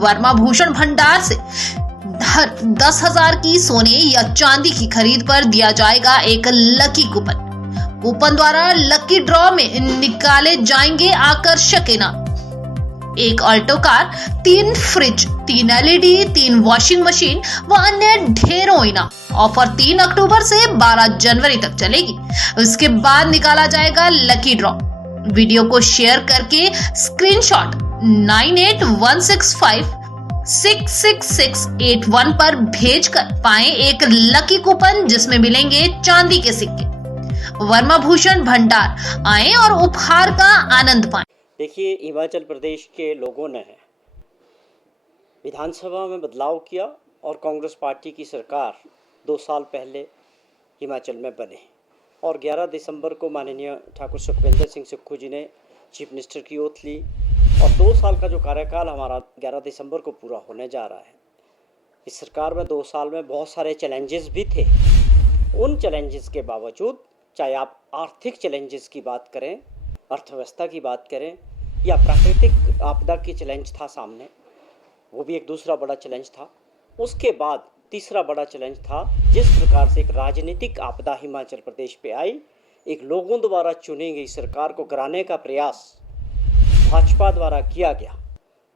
वर्मा भूषण भंडार से 10,000 की सोने या चांदी की खरीद पर दिया जाएगा एक लकी कूपन। कूपन द्वारा लकी ड्रॉ में निकाले जाएंगे आकर्षक इनाम, एक Alto car, 3 fridge, 3 LED, 3 washing machine व अन्य ढेरों इनाम। ऑफर 3 अक्टूबर से 12 जनवरी तक चलेगी। उसके बाद निकाला जाएगा लकी ड्रॉ। वीडियो को शेयर करके स्क्रीनशॉट 9816566681 पर भेजकर पाएं एक लकी कूपन जिसमें मिलेंगे चांदी के सिक्के। वर्मा भूषण भंडार आएं और उपहार का आनंद पाएं। देखिए, हिमाचल प्रदेश के लोगों ने विधानसभा में बदलाव किया और कांग्रेस पार्टी की सरकार 2 साल पहले हिमाचल में बने और 11 दिसंबर को माननीय ठाकुर सुखविंदर सिंह सुक्खू जी ने चीफ मिनिस्टर की ओथ ली और 2 साल का जो कार्यकाल हमारा 11 दिसंबर को पूरा होने जा रहा है। इस सरकार में 2 साल में बहुत सारे चैलेंजेस भी थे। उन चैलेंजेस के बावजूद, चाहे आप आर्थिक चैलेंजेस की बात करें, अर्थव्यवस्था की बात करें या प्राकृतिक आपदा की चैलेंज था सामने, वो भी एक दूसरा बड़ा चैलेंज था। उसके बाद तीसरा बड़ा चैलेंज था जिस प्रकार से एक राजनीतिक आपदा हिमाचल प्रदेश पे आई, एक लोगों द्वारा चुनी गई सरकार को गिराने का प्रयास भाजपा द्वारा किया गया,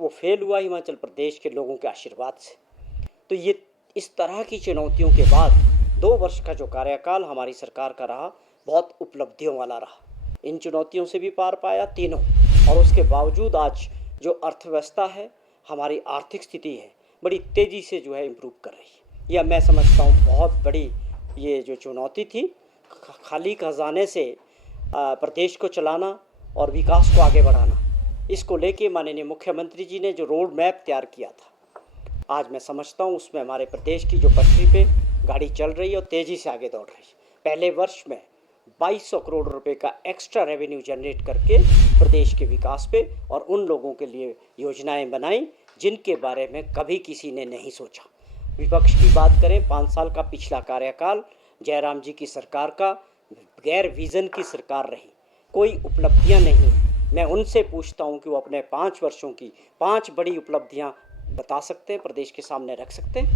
वो फेल हुआ हिमाचल प्रदेश के लोगों के आशीर्वाद से। तो ये इस तरह की चुनौतियों के बाद 2 वर्ष का जो कार्यकाल हमारी सरकार का रहा, बहुत उपलब्धियों वाला रहा। इन चुनौतियों से भी पार पाया तीनों, और उसके बावजूद आज जो अर्थव्यवस्था है, हमारी आर्थिक स्थिति है, बड़ी तेज़ी से जो है इम्प्रूव कर रही है। यह मैं समझता हूँ बहुत बड़ी ये जो चुनौती थी, खाली खजाने से प्रदेश को चलाना और विकास को आगे बढ़ाना, इसको लेके माननीय मुख्यमंत्री जी ने जो रोड मैप तैयार किया था, आज मैं समझता हूँ उसमें हमारे प्रदेश की जो पटरी पे गाड़ी चल रही है और तेज़ी से आगे दौड़ रही है। पहले वर्ष में 2200 करोड़ रुपए का एक्स्ट्रा रेवेन्यू जनरेट करके प्रदेश के विकास पे और उन लोगों के लिए योजनाएं बनाई जिनके बारे में कभी किसी ने नहीं सोचा। विपक्ष की बात करें, 5 साल का पिछला कार्यकाल जयराम जी की सरकार का गैर विज़न की सरकार रही, कोई उपलब्धियां नहीं है। मैं उनसे पूछता हूं कि वो अपने 5 वर्षों की 5 बड़ी उपलब्धियां बता सकते हैं, प्रदेश के सामने रख सकते हैं?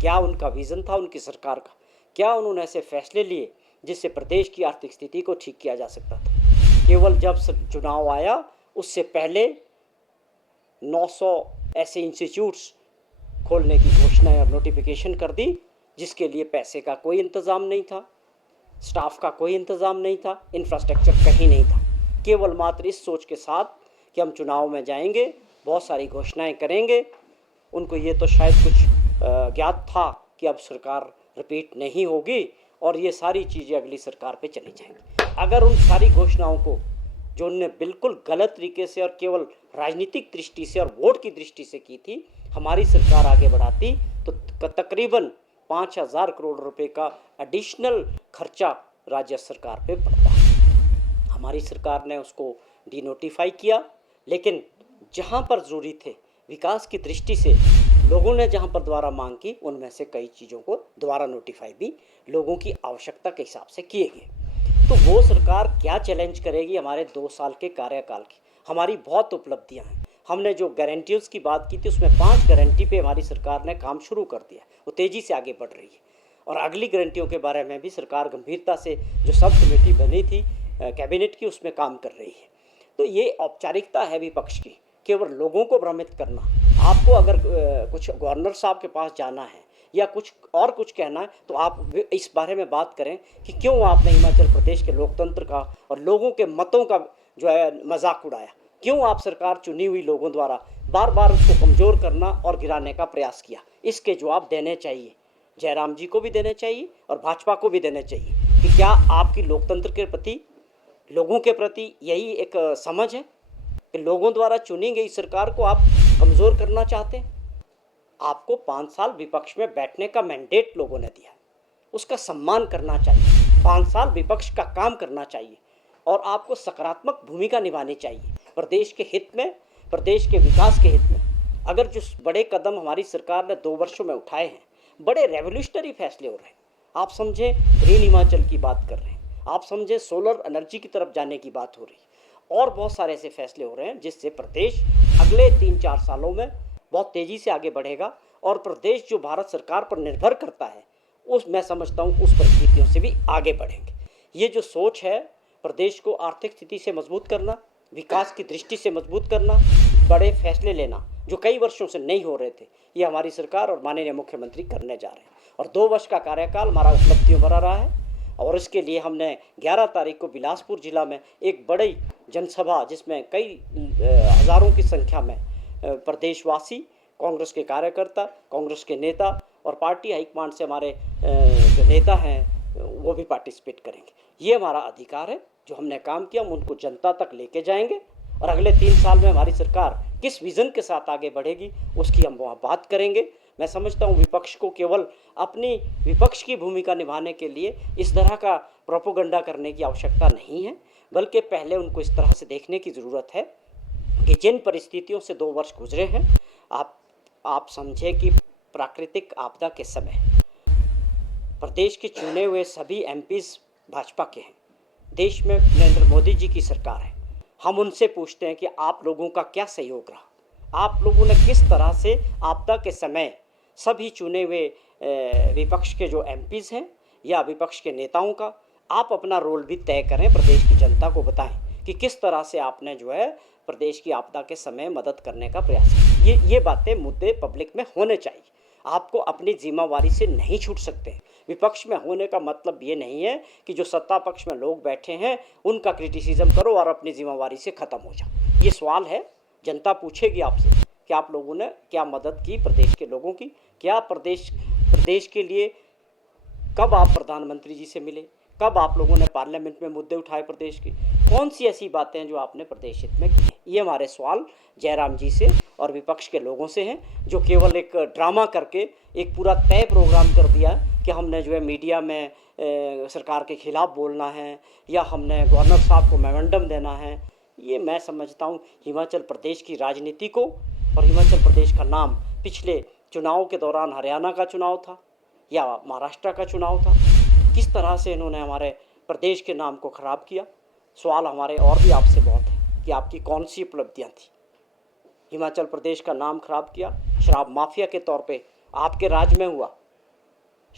क्या उनका विज़न था उनकी सरकार का? क्या उन्होंने ऐसे फैसले लिए जिससे प्रदेश की आर्थिक स्थिति को ठीक किया जा सकता था? केवल जब चुनाव आया उससे पहले 900 ऐसे इंस्टीट्यूट्स खोलने की घोषणा और नोटिफिकेशन कर दी, जिसके लिए पैसे का कोई इंतज़ाम नहीं था, स्टाफ का कोई इंतज़ाम नहीं था, इंफ्रास्ट्रक्चर कहीं नहीं था। केवल मात्र इस सोच के साथ कि हम चुनाव में जाएंगे, बहुत सारी घोषणाएं करेंगे। उनको ये तो शायद कुछ ज्ञात था कि अब सरकार रिपीट नहीं होगी और ये सारी चीज़ें अगली सरकार पे चली जाएंगी। अगर उन सारी घोषणाओं को जो उन्होंने बिल्कुल गलत तरीके से और केवल राजनीतिक दृष्टि से और वोट की दृष्टि से की थी, हमारी सरकार आगे बढ़ाती तो तकरीबन 5,000 करोड़ रुपए का एडिशनल खर्चा राज्य सरकार पे पड़ता। हमारी सरकार ने उसको डिनोटिफाई किया, लेकिन जहाँ पर ज़रूरी थे विकास की दृष्टि से लोगों ने जहाँ पर दोबारा मांग की, उनमें से कई चीज़ों को दोबारा नोटिफाई भी लोगों की आवश्यकता के हिसाब से किए गए। तो वो सरकार क्या चैलेंज करेगी हमारे 2 साल के कार्यकाल की? हमारी बहुत उपलब्धियां हैं। हमने जो गारंटीज की बात की थी उसमें 5 गारंटी पे हमारी सरकार ने काम शुरू कर दिया, वो तेज़ी से आगे बढ़ रही है और अगली गारंटियों के बारे में भी सरकार गंभीरता से जो सब कमेटी बनी थी कैबिनेट की, उसमें काम कर रही है। तो ये औपचारिकता है विपक्ष की, केवल लोगों को भ्रमित करना। आपको अगर कुछ गवर्नर साहब के पास जाना है या कुछ कहना है तो आप इस बारे में बात करें कि क्यों आपने हिमाचल प्रदेश के लोकतंत्र का और लोगों के मतों का जो है मजाक उड़ाया, क्यों आप सरकार चुनी हुई लोगों द्वारा बार बार उसको कमज़ोर करना और गिराने का प्रयास किया। इसके जवाब देने चाहिए, जयराम जी को भी देने चाहिए और भाजपा को भी देने चाहिए कि क्या आपकी लोकतंत्र के प्रति, लोगों के प्रति यही एक समझ है कि लोगों द्वारा चुनी गई सरकार को आप कमज़ोर करना चाहते हैं? आपको 5 साल विपक्ष में बैठने का मैंडेट लोगों ने दिया, उसका सम्मान करना चाहिए। 5 साल विपक्ष का काम करना चाहिए और आपको सकारात्मक भूमिका निभानी चाहिए प्रदेश के हित में, प्रदेश के विकास के हित में। अगर जो बड़े कदम हमारी सरकार ने 2 वर्षों में उठाए हैं, बड़े रेवोल्यूशनरी फैसले हो रहे हैं। आप समझें ग्रीन हिमाचल की बात कर रहे हैं, आप समझें सोलर एनर्जी की तरफ जाने की बात हो रही है और बहुत सारे ऐसे फैसले हो रहे हैं जिससे प्रदेश अगले 3-4 सालों में बहुत तेज़ी से आगे बढ़ेगा और प्रदेश जो भारत सरकार पर निर्भर करता है उस मैं समझता हूँ उस परिस्थितियों से भी आगे बढ़ेंगे। ये जो सोच है प्रदेश को आर्थिक स्थिति से मजबूत करना, विकास की दृष्टि से मजबूत करना, बड़े फैसले लेना जो कई वर्षों से नहीं हो रहे थे, ये हमारी सरकार और माननीय मुख्यमंत्री करने जा रहे हैं। और 2 वर्ष का कार्यकाल हमारा उपलब्धियों भरा रहा है और इसके लिए हमने 11 तारीख को बिलासपुर जिला में एक बड़ी जनसभा जिसमें कई हज़ारों की संख्या में प्रदेशवासी, कांग्रेस के कार्यकर्ता, कांग्रेस के नेता और पार्टी हाईकमांड से हमारे जो नेता हैं वो भी पार्टिसिपेट करेंगे। ये हमारा अधिकार है, जो हमने काम किया हम उनको जनता तक लेके जाएंगे और अगले 3 साल में हमारी सरकार किस विज़न के साथ आगे बढ़ेगी उसकी हम वहाँ बात करेंगे। मैं समझता हूँ विपक्ष को केवल अपनी विपक्ष की भूमिका निभाने के लिए इस तरह का प्रोपोगंडा करने की आवश्यकता नहीं है, बल्कि पहले उनको इस तरह से देखने की ज़रूरत है कि जिन परिस्थितियों से 2 वर्ष गुजरे हैं, आप समझे कि प्राकृतिक आपदा के समय प्रदेश के चुने हुए सभी एमपीज भाजपा के हैं, देश में नरेंद्र मोदी जी की सरकार है। हम उनसे पूछते हैं कि आप लोगों का क्या सहयोग रहा, आप लोगों ने किस तरह से आपदा के समय सभी चुने हुए विपक्ष के जो एमपीज हैं या विपक्ष के नेताओं का आप अपना रोल भी तय करें, प्रदेश की जनता को बताएं कि किस तरह से आपने जो है प्रदेश की आपदा के समय मदद करने का प्रयास किया। ये बातें मुद्दे पब्लिक में होने चाहिए। आपको अपनी जिम्मेवारी से नहीं छूट सकते। विपक्ष में होने का मतलब ये नहीं है कि जो सत्ता पक्ष में लोग बैठे हैं उनका क्रिटिसिज्म करो और अपनी जिम्मेवारी से ख़त्म हो जाओ। ये सवाल है, जनता पूछेगी आपसे कि आप लोगों ने क्या मदद की प्रदेश के लोगों की, क्या प्रदेश के लिए कब आप प्रधानमंत्री जी से मिले, कब आप लोगों ने पार्लियामेंट में मुद्दे उठाए प्रदेश की, कौन सी ऐसी बातें जो आपने प्रदेश हित में की। ये हमारे सवाल जयराम जी से और विपक्ष के लोगों से हैं जो केवल एक ड्रामा करके एक पूरा तय प्रोग्राम कर दिया कि हमने जो है मीडिया में सरकार के खिलाफ बोलना है या हमने गवर्नर साहब को मेमोरेंडम देना है। ये मैं समझता हूँ हिमाचल प्रदेश की राजनीति को, और हिमाचल प्रदेश का नाम पिछले चुनाव के दौरान हरियाणा का चुनाव था या महाराष्ट्र का चुनाव था, किस तरह से इन्होंने हमारे प्रदेश के नाम को ख़राब किया। सवाल हमारे और भी आपसे बहुत है कि आपकी कौन सी उपलब्धियाँ थी। हिमाचल प्रदेश का नाम खराब किया, शराब माफिया के तौर पे आपके राज में हुआ।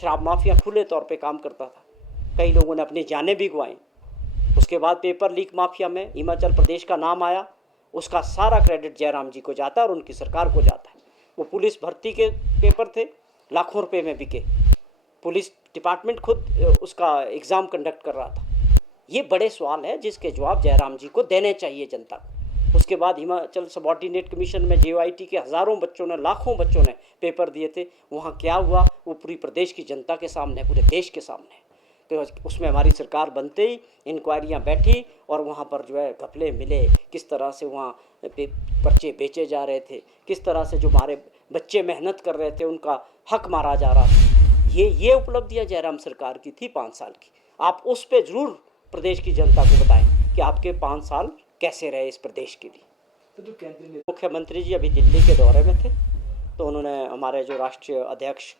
शराब माफिया खुले तौर पे काम करता था, कई लोगों ने अपनी जानें भी गंवाई। उसके बाद पेपर लीक माफिया में हिमाचल प्रदेश का नाम आया, उसका सारा क्रेडिट जयराम जी को जाता है और उनकी सरकार को जाता है। वो पुलिस भर्ती के पेपर थे, लाखों रुपए में बिके, पुलिस डिपार्टमेंट खुद उसका एग्ज़ाम कंडक्ट कर रहा था। ये बड़े सवाल है जिसके जवाब जयराम जी को देने चाहिए जनता को। उसके बाद हिमाचल सबऑर्डिनेट कमीशन में JOIT के हज़ारों बच्चों ने, लाखों बच्चों ने पेपर दिए थे, वहाँ क्या हुआ वो पूरी प्रदेश की जनता के सामने, पूरे देश के सामने। तो उसमें हमारी सरकार बनते ही इंक्वायरियाँ बैठी और वहाँ पर जो है घपले मिले, किस तरह से वहाँ पर्चे बेचे जा रहे थे, किस तरह से जो हमारे बच्चे मेहनत कर रहे थे उनका हक मारा जा रहा था। ये उपलब्धियाँ जयराम सरकार की थी 5 साल की। आप उस पर ज़रूर प्रदेश की जनता को बताएं कि आपके 5 साल कैसे रहे इस प्रदेश के लिए। तो जो केंद्रीय मुख्यमंत्री जी अभी दिल्ली के दौरे में थे, तो उन्होंने हमारे जो राष्ट्रीय अध्यक्ष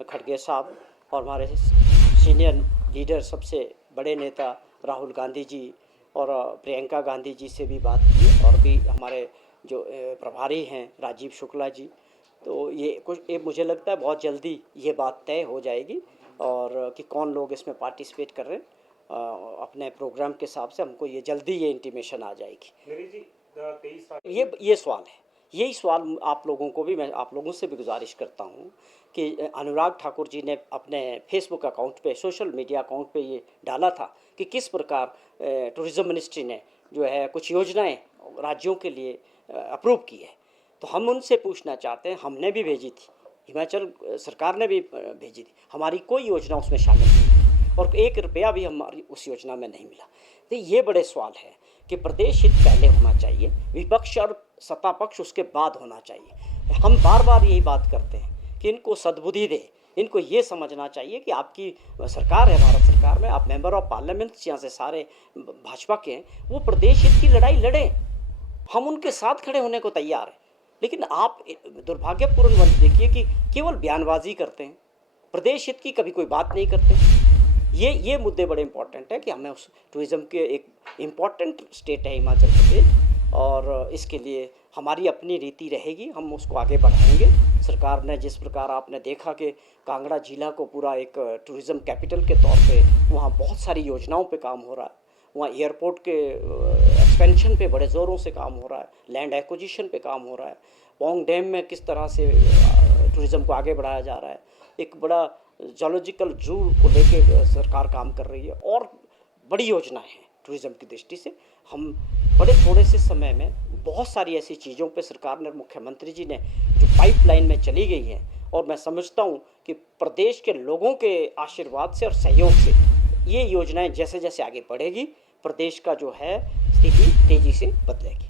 खड़गे साहब और हमारे सीनियर लीडर, सबसे बड़े नेता राहुल गांधी जी और प्रियंका गांधी जी से भी बात की, और भी हमारे जो प्रभारी हैं राजीव शुक्ला जी। तो ये मुझे लगता है बहुत जल्दी ये बात तय हो जाएगी और कि कौन लोग इसमें पार्टिसिपेट कर रहे हैं। अपने प्रोग्राम के हिसाब से हमको ये जल्दी ये इंटीमेशन आ जाएगी। ये सवाल है, यही सवाल आप लोगों को भी, मैं आप लोगों से भी गुजारिश करता हूँ कि अनुराग ठाकुर जी ने अपने फेसबुक अकाउंट पे, सोशल मीडिया अकाउंट पे ये डाला था कि किस प्रकार टूरिज़्म मिनिस्ट्री ने जो है कुछ योजनाएं राज्यों के लिए अप्रूव की है। तो हम उनसे पूछना चाहते हैं, हमने भी भेजी थी, हिमाचल सरकार ने भी भेजी थी, हमारी कोई योजना उसमें शामिल नहीं और 1 रुपया भी हमारी उस योजना में नहीं मिला। तो ये बड़े सवाल है कि प्रदेश हित पहले होना चाहिए, विपक्ष और सत्ता पक्ष उसके बाद होना चाहिए। हम बार बार यही बात करते हैं कि इनको सद्बुद्धि दे, इनको ये समझना चाहिए कि आपकी सरकार है, भारत सरकार में आप मेंबर ऑफ पार्लियामेंट यहाँ से सारे भाजपा के हैं, वो प्रदेश हित की लड़ाई लड़ें, हम उनके साथ खड़े होने को तैयार हैं। लेकिन आप दुर्भाग्यपूर्ण देखिए कि केवल बयानबाजी करते हैं, प्रदेश हित की कभी कोई बात नहीं करते। ये मुद्दे बड़े इंपॉर्टेंट है कि हमें उस टूरिज़्म के एक इम्पॉर्टेंट स्टेट है हिमाचल प्रदेश, और इसके लिए हमारी अपनी रीति रहेगी, हम उसको आगे बढ़ाएंगे। सरकार ने जिस प्रकार आपने देखा कि कांगड़ा जिला को पूरा एक टूरिज़्म कैपिटल के तौर पे वहाँ बहुत सारी योजनाओं पे काम हो रहा है, वहाँ एयरपोर्ट के एक्सपेंशन पे बड़े ज़ोरों से काम हो रहा है, लैंड एक्विजिशन पे काम हो रहा है, पोंग डैम में किस तरह से टूरिज़्म को आगे बढ़ाया जा रहा है, एक बड़ा जूलॉजिकल जू को लेके सरकार काम कर रही है और बड़ी योजनाएं हैं टूरिज़्म की दृष्टि से। हम बड़े थोड़े से समय में बहुत सारी ऐसी चीज़ों पे सरकार ने, मुख्यमंत्री जी ने जो पाइपलाइन में चली गई है, और मैं समझता हूँ कि प्रदेश के लोगों के आशीर्वाद से और सहयोग से ये योजनाएं जैसे जैसे आगे बढ़ेगी, प्रदेश का जो है स्थिति तेज़ी से बदलेगी।